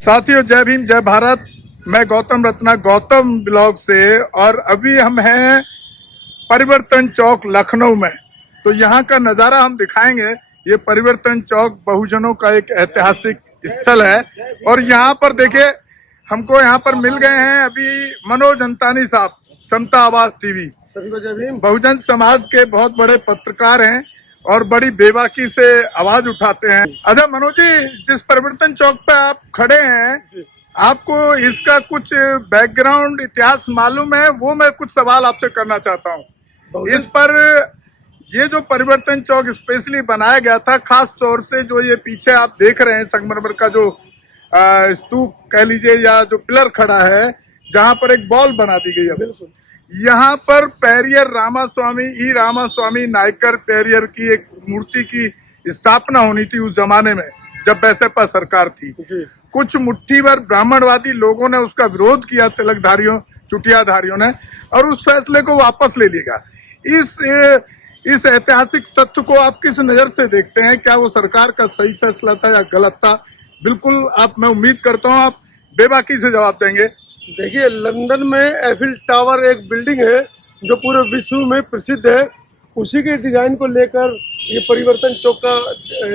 साथियों, जय भीम जय भारत। मैं गौतम रत्ना, गौतम ब्लॉग से, और अभी हम हैं परिवर्तन चौक लखनऊ में। तो यहाँ का नज़ारा हम दिखाएंगे। ये परिवर्तन चौक बहुजनों का एक ऐतिहासिक स्थल है और यहाँ पर देखिए, हमको यहाँ पर मिल गए हैं अभी मनोज अंतानी साहब, समता आवाज टीवी। सभी को जय भीम। बहुजन समाज के बहुत बड़े पत्रकार हैं और बड़ी बेबाकी से आवाज उठाते हैं। अच्छा मनोज जी, जिस परिवर्तन चौक पे आप खड़े हैं, आपको इसका कुछ बैकग्राउंड इतिहास मालूम है? वो मैं कुछ सवाल आपसे करना चाहता हूँ। इस पर ये जो परिवर्तन चौक स्पेशली बनाया गया था, खास तौर से जो ये पीछे आप देख रहे हैं संगमरमर का जो स्तूप कह लीजिए या जो पिलर खड़ा है, जहाँ पर एक बॉल बना दी गई है, यहाँ पर पेरियर रामास्वामी ई रामास्वामी नायकर पेरियर की एक मूर्ति की स्थापना होनी थी उस जमाने में जब बैसपा सरकार थी। कुछ मुट्ठी भर ब्राह्मणवादी लोगों ने उसका विरोध किया, तिलकधारियों चुटियाधारियों ने, और उस फैसले को वापस ले लिया। इस ऐतिहासिक तथ्य को आप किस नजर से देखते हैं? क्या वो सरकार का सही फैसला था या गलत था? बिल्कुल मैं उम्मीद करता हूँ आप बेबाकी से जवाब देंगे। देखिए, लंदन में एफिल टावर एक बिल्डिंग है जो पूरे विश्व में प्रसिद्ध है। उसी के डिजाइन को लेकर ये परिवर्तन चौक का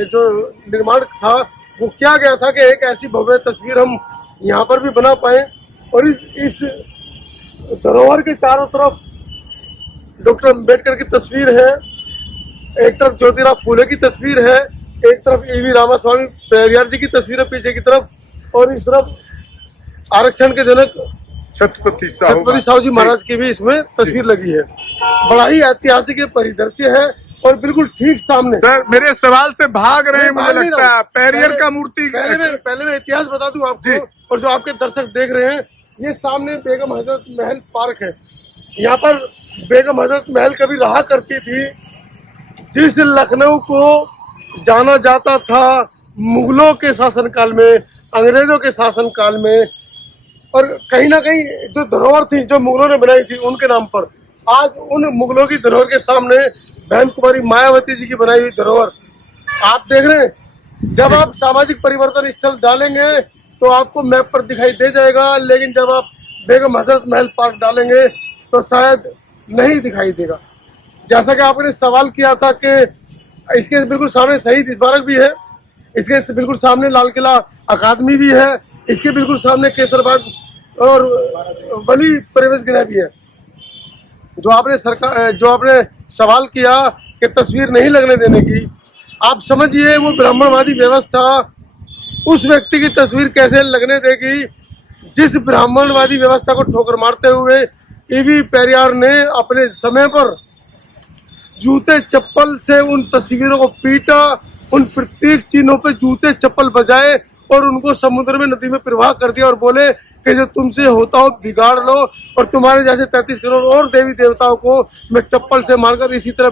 जो निर्माण था वो किया गया था कि एक ऐसी भव्य तस्वीर हम यहाँ पर भी बना पाए। और इस धरोहर के चारों तरफ डॉक्टर अम्बेडकर की तस्वीर है, एक तरफ ज्योतिराव फूले की तस्वीर है, एक तरफ ईवी रामास्वामी पेरियार जी की तस्वीर है पीछे की तरफ, और इस तरफ आरक्षण के जनक छत्रपति साहू जी महाराज की भी इसमें तस्वीर लगी है। बड़ा ही ऐतिहासिक ये परिदृश्य है और बिल्कुल ठीक सामने। सर, मेरे सवाल से भाग रहे हैं, मुझे लगता है पेरियर का मूर्ति। पहले मैं इतिहास बता दूं आपको, और जो आपके दर्शक देख रहे हैं, ये सामने बेगम हजरत महल पार्क है। यहाँ पर बेगम हजरत महल कभी रहा करती थी, जिस लखनऊ को जाना जाता था मुगलों के शासनकाल में, अंग्रेजों के शासनकाल में, और कहीं ना कहीं जो धरोहर थी जो मुगलों ने बनाई थी उनके नाम पर, आज उन मुगलों की धरोहर के सामने बहन कुमारी मायावती जी की बनाई हुई धरोहर आप देख रहे हैं। जब आप सामाजिक परिवर्तन स्थल डालेंगे तो आपको मैप पर दिखाई दे जाएगा, लेकिन जब आप बेगम हजरत महल पार्क डालेंगे तो शायद नहीं दिखाई देगा। जैसा कि आपने सवाल किया था कि इसके बिल्कुल सामने शहीद स्मारक भी है, इसके बिल्कुल सामने लाल किला अकादमी भी है, इसके बिल्कुल सामने केसरबाग और वली प्रवेश गृह भी है। जो आपने सवाल किया कि तस्वीर नहीं लगने देने की, आप समझिए वो ब्राह्मणवादी व्यवस्था उस व्यक्ति की तस्वीर कैसे लगने देगी जिस ब्राह्मणवादी व्यवस्था को ठोकर मारते हुए ईवी पेरियार ने अपने समय पर जूते चप्पल से उन तस्वीरों को पीटा, उन प्रतीक चिन्हों पे जूते चप्पल बजाए और उनको समुद्र में, नदी में प्रवाह कर दिया और बोले कि जो तुमसे होता हो बिगाड़ लो, और तुम्हारे जैसे 33 करोड़ और देवी देवताओं को मैं चप्पल से मारकर इसी तरह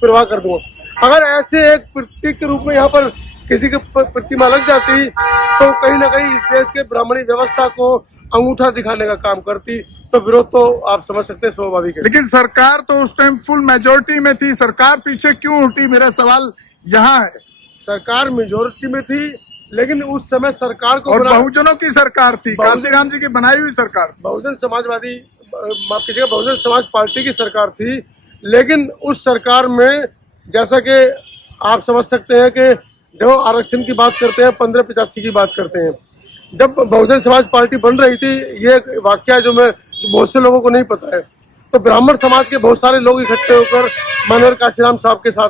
प्रवाह कर दूंगा। अगर ऐसे एक प्रतीक के रूप में यहाँ पर किसी की प्रतिमा लग जाती तो कहीं ना कहीं इस देश के ब्राह्मणी व्यवस्था को अंगूठा दिखाने का काम करती, तो विरोध तो आप समझ सकते हैं स्वाभाविक है। लेकिन सरकार तो उस टाइम फुल मेजोरिटी में थी, सरकार पीछे क्यों हटी? मेरा सवाल यहाँ है। सरकार मेजोरिटी में थी, लेकिन उस समय सरकार को, और बहुजनों की सरकार थी, काशीराम जी की बनाई हुई सरकार, बहुजन समाजवादी, माफ कीजिएगा, बहुजन समाज पार्टी की सरकार थी। लेकिन उस सरकार में जैसा कि आप समझ सकते हैं कि जब आरक्षण की बात करते हैं, 1585 की बात करते हैं, जब बहुजन समाज पार्टी बन रही थी, ये वाकया जो बहुत से लोगों को नहीं पता है, तो ब्राह्मण समाज के बहुत सारे लोग इकट्ठे होकर मनोहर काशीराम साहब के साथ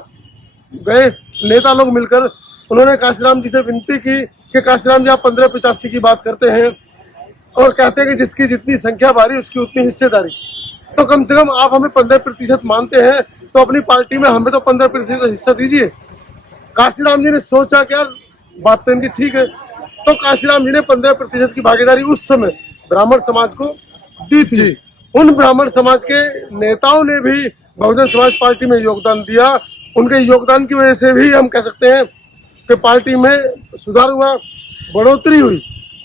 गए। नेता लोग मिलकर उन्होंने काशीराम जी से विनती की कि काशीराम जी आप 1585 की बात करते हैं और कहते हैं कि जिसकी जितनी संख्या भारी उसकी उतनी हिस्सेदारी, तो कम से कम आप हमें 15% मानते हैं तो अपनी पार्टी में हमें तो 15% हिस्सा दीजिए। काशीराम जी ने सोचा कि यार बात तो इनकी ठीक है, तो काशीराम जी ने 15% की भागीदारी उस समय ब्राह्मण समाज को दी थी। उन ब्राह्मण समाज के नेताओं ने भी बहुजन समाज पार्टी में योगदान दिया। उनके योगदान की वजह से भी हम कह सकते हैं कि पार्टी में सुधार हुआ, बढ़ोतरी हुई।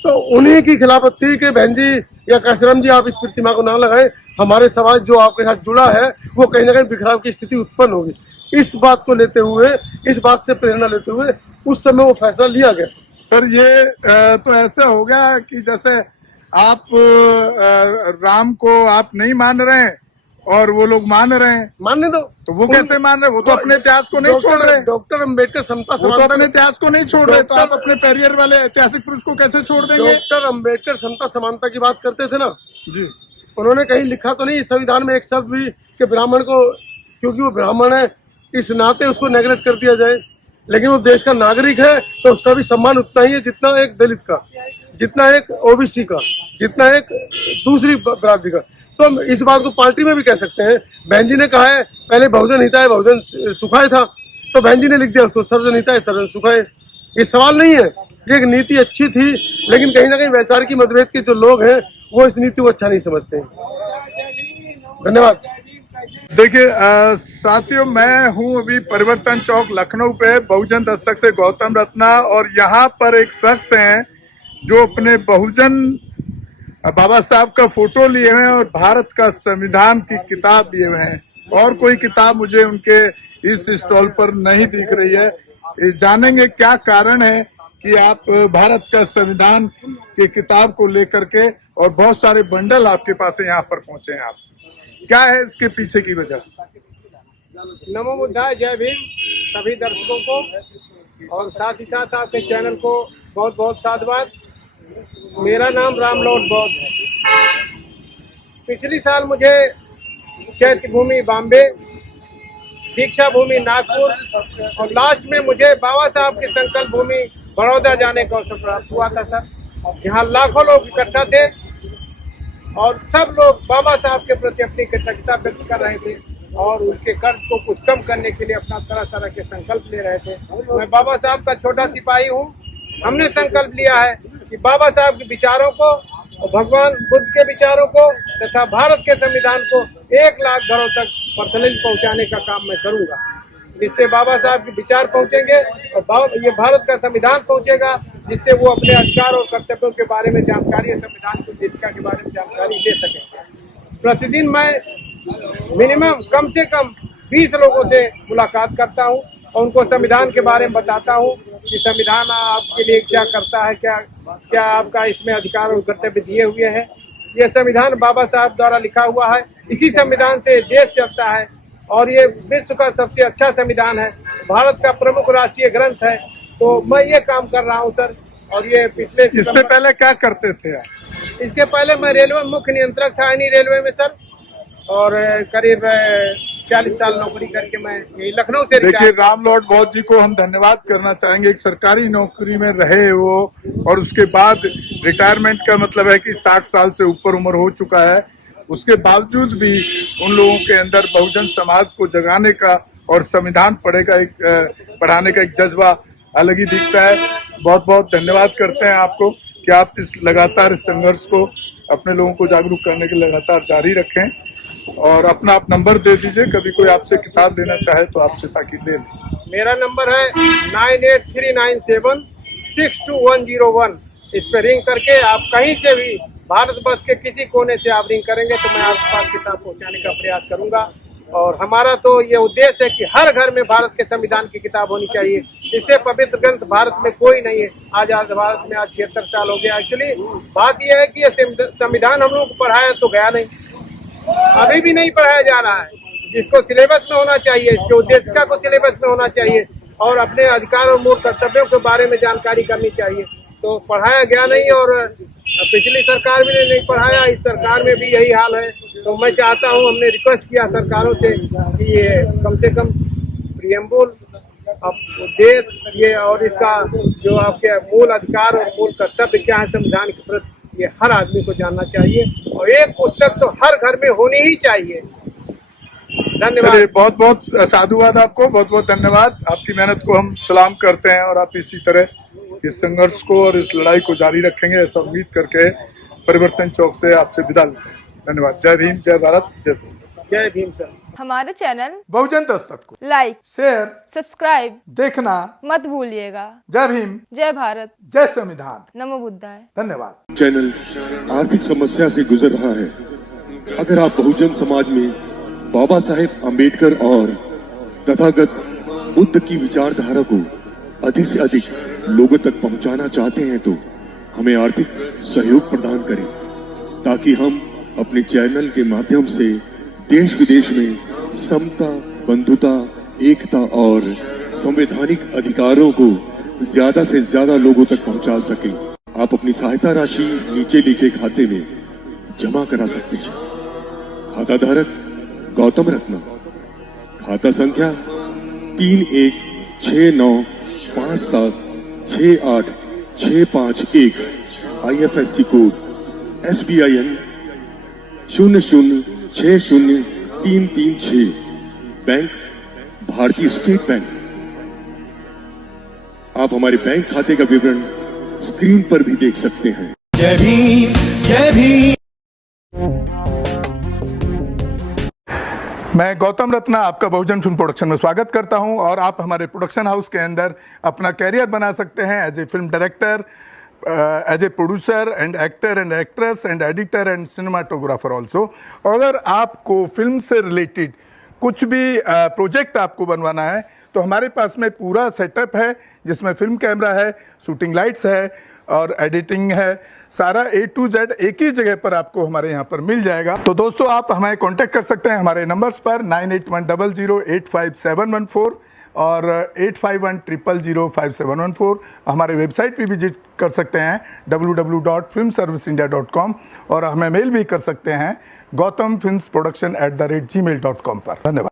तो उन्हीं की खिलाफत थी कि बहन जी या काशीराम जी आप इस प्रतिमा को ना लगाएं, हमारे समाज जो आपके साथ जुड़ा है वो कहीं ना कहीं बिखराव की स्थिति उत्पन्न होगी। इस बात को लेते हुए, इस बात से प्रेरणा लेते हुए उस समय वो फैसला लिया गया। सर ये तो ऐसा हो गया कि जैसे आप राम को आप नहीं मान रहे हैं और वो लोग मान रहे हैं, मानने दो। तो वो कैसे मान रहे हैं? वो तो अपने इतिहास को नहीं छोड़ रहे। डॉक्टर अम्बेडकर समता वो तो समानता अपने इतिहास को नहीं छोड़ रहे, तो आप अपने पेरियर वाले ऐतिहासिक पुरुष को कैसे छोड़ देंगे? डॉक्टर अम्बेडकर समता समानता की बात करते थे ना जी, उन्होंने कहीं लिखा तो नहीं संविधान में एक शब्द भी कि ब्राह्मण को, क्योंकि वो ब्राह्मण है इस नाते उसको नेगलेक्ट कर दिया जाए। लेकिन वो देश का नागरिक है तो उसका भी सम्मान उतना ही है जितना एक दलित का, जितना एक ओबीसी का, जितना एक दूसरी बिरादरी का। तो हम इस बात को पार्टी में भी कह सकते हैं। बहन जी ने कहा है पहले बहुजन हिताय बहुजन सुखाय था, तो बहन जी ने लिख दिया उसको सर्वजन हिताय सर्वजन सुखाय। ये सवाल नहीं है, ये एक नीति अच्छी थी, लेकिन कहीं ना कहीं वैचारिक मतभेद के जो लोग हैं वो इस नीति को अच्छा नहीं समझते हैं। धन्यवाद। देखिए साथियों, मैं हूं अभी परिवर्तन चौक लखनऊ पे, बहुजन दस्तक से गौतम रत्ना, और यहाँ पर एक शख्स हैं जो अपने बहुजन बाबा साहब का फोटो लिए हुए हैं और भारत का संविधान की किताब लिए हुए हैं। और कोई किताब मुझे उनके इस स्टॉल पर नहीं दिख रही है। जानेंगे क्या कारण है कि आप भारत का संविधान की किताब को लेकर के और बहुत सारे बंडल आपके पास यहाँ पर पहुंचे हैं। आप क्या है इसके पीछे की वजह? नमो बुद्धाय, जय भीम सभी दर्शकों को, और साथ ही साथ आपके चैनल को बहुत बहुत साधुवाद। मेरा नाम रामलौट बौद्ध है। पिछली साल मुझे चैत्य भूमि बॉम्बे, दीक्षा भूमि नागपुर और लास्ट में मुझे बाबा साहब की संकल्प भूमि बड़ौदा जाने का अवसर प्राप्त हुआ था सर, जहाँ लाखों लोग इकट्ठा थे और सब लोग बाबा साहब के प्रति अपनी कृतज्ञता व्यक्त कर रहे थे और उनके कर्ज को कुछ कम करने के लिए अपना तरह तरह के संकल्प ले रहे थे। मैं बाबा साहब का छोटा सिपाही हूँ। हमने संकल्प लिया है कि बाबा साहब के विचारों को और भगवान बुद्ध के विचारों को तथा भारत के संविधान को 1 लाख घरों तक पर्सनली पहुंचाने का काम मैं करूंगा, जिससे बाबा साहब के विचार पहुंचेंगे और ये भारत का संविधान पहुंचेगा, जिससे वो अपने अधिकार और कर्तव्यों के बारे में जानकारी, संविधान की उद्देशिका के बारे में जानकारी ले सकेंगे। प्रतिदिन मैं मिनिमम कम से कम 20 लोगों से मुलाकात करता हूँ और उनको संविधान के बारे में बताता हूँ कि संविधान आपके लिए क्या करता है, क्या आपका इसमें अधिकार और कर्तव्य दिए हुए हैं। यह संविधान बाबा साहब द्वारा लिखा हुआ है, इसी संविधान से देश चलता है और ये विश्व का सबसे अच्छा संविधान है, भारत का प्रमुख राष्ट्रीय ग्रंथ है। तो मैं ये काम कर रहा हूँ सर। और ये पिछले इससे पहले क्या करते थे आप? इसके पहले मैं रेलवे मुख्य नियंत्रक था यानी रेलवे में सर, और करीब 40 साल नौकरी करके मैं लखनऊ से। देखिए, रामलौट बौद्ध जी को हम धन्यवाद करना चाहेंगे। एक सरकारी नौकरी में रहे वो और उसके बाद रिटायरमेंट का मतलब है कि 60 साल से ऊपर उम्र हो चुका है, उसके बावजूद भी उन लोगों के अंदर बहुजन समाज को जगाने का और संविधान पढ़ाने का एक जज्बा अलग ही दिखता है। बहुत बहुत धन्यवाद करते हैं आपको कि आप इस लगातार इस संघर्ष को अपने लोगों को जागरूक करने के लगातार जारी रखें। और अपना आप नंबर दे दीजिए, कभी कोई आपसे किताब लेना चाहे तो आपसे ताकि ले लें। मेरा नंबर है 9839762101। इस पे रिंग करके आप कहीं से भी भारतवर्ष के किसी कोने से आप रिंग करेंगे तो मैं आपके पास किताब पहुंचाने का प्रयास करूंगा। और हमारा तो ये उद्देश्य है कि हर घर में भारत के संविधान की किताब होनी चाहिए। इससे पवित्र ग्रंथ भारत में कोई नहीं है। आजाद भारत में आज 76 साल हो गया। एक्चुअली बात यह है कि ये संविधान हम लोगों को पढ़ाया तो गया नहीं, अभी भी नहीं पढ़ाया जा रहा है, जिसको सिलेबस में होना चाहिए, इसके उद्देशिका को सिलेबस में होना चाहिए और अपने अधिकार और मूल कर्तव्यों के बारे में जानकारी करनी चाहिए। तो पढ़ाया गया नहीं और पिछली सरकार में नहीं पढ़ाया, इस सरकार में भी यही हाल है। तो मैं चाहता हूं, हमने रिक्वेस्ट किया सरकारों से कि ये कम से कम प्रियम्बुल उद्देश्य ये और इसका जो आपके मूल अधिकार और मूल कर्तव्य क्या है संविधान के प्रति, ये हर आदमी को जानना चाहिए और एक पुस्तक तो हर घर में होनी ही चाहिए। धन्यवाद। बहुत बहुत साधुवाद आपको, बहुत बहुत धन्यवाद। आपकी मेहनत को हम सलाम करते हैं और आप इसी तरह इस संघर्ष को और इस लड़ाई को जारी रखेंगे ऐसा उम्मीद करके परिवर्तन चौक से आपसे विदा लेते हैं। धन्यवाद। जय भीम, जय भारत, जय श्री। जय भीम सर। हमारे चैनल बहुजन दस्तक को लाइक, शेयर, सब्सक्राइब देखना मत भूलिएगा। जय भीम, जय भारत, जय संविधान, नमो बुद्धाय। धन्यवाद। चैनल आर्थिक समस्या से गुजर रहा है। अगर आप बहुजन समाज में बाबा साहेब अम्बेडकर और तथागत बुद्ध की विचारधारा को अधिक से अधिक लोगों तक पहुंचाना चाहते हैं तो हमें आर्थिक सहयोग प्रदान करें ताकि हम अपने चैनल के माध्यम से देश विदेश में समता, बंधुता, एकता और संवैधानिक अधिकारों को ज्यादा से ज्यादा लोगों तक पहुंचा सकें। आप अपनी सहायता राशि नीचे लिखे खाते में जमा करा सकते हैं। खाता धारक गौतम रत्ना, खाता संख्या 3169576861, IFSC कोड SBIN 0060336, बैंक भारतीय स्टेट बैंक। आप हमारे बैंक खाते का विवरण स्क्रीन पर भी देख सकते हैं। जय भीम, जय भीम। मैं गौतम रत्ना आपका बहुजन फिल्म प्रोडक्शन में स्वागत करता हूं और आप हमारे प्रोडक्शन हाउस के अंदर अपना कैरियर बना सकते हैं as a film director, as a producer and actor and actress and editor and cinematographer also. अगर आपको फिल्म से रिलेटेड कुछ भी प्रोजेक्ट आपको बनवाना है तो हमारे पास में पूरा सेटअप है जिसमें फिल्म कैमरा है, शूटिंग लाइट्स है और एडिटिंग है। सारा A to Z एक ही जगह पर आपको हमारे यहाँ पर मिल जाएगा। तो दोस्तों आप हमें कांटेक्ट कर सकते हैं हमारे नंबर्स पर 9810085714 और 8510005714। हमारे वेबसाइट पे विजिट कर सकते हैं www.filmserviceindia.com और हमें मेल भी कर सकते हैं gautamfilmsproduction@gmail.com पर। धन्यवाद।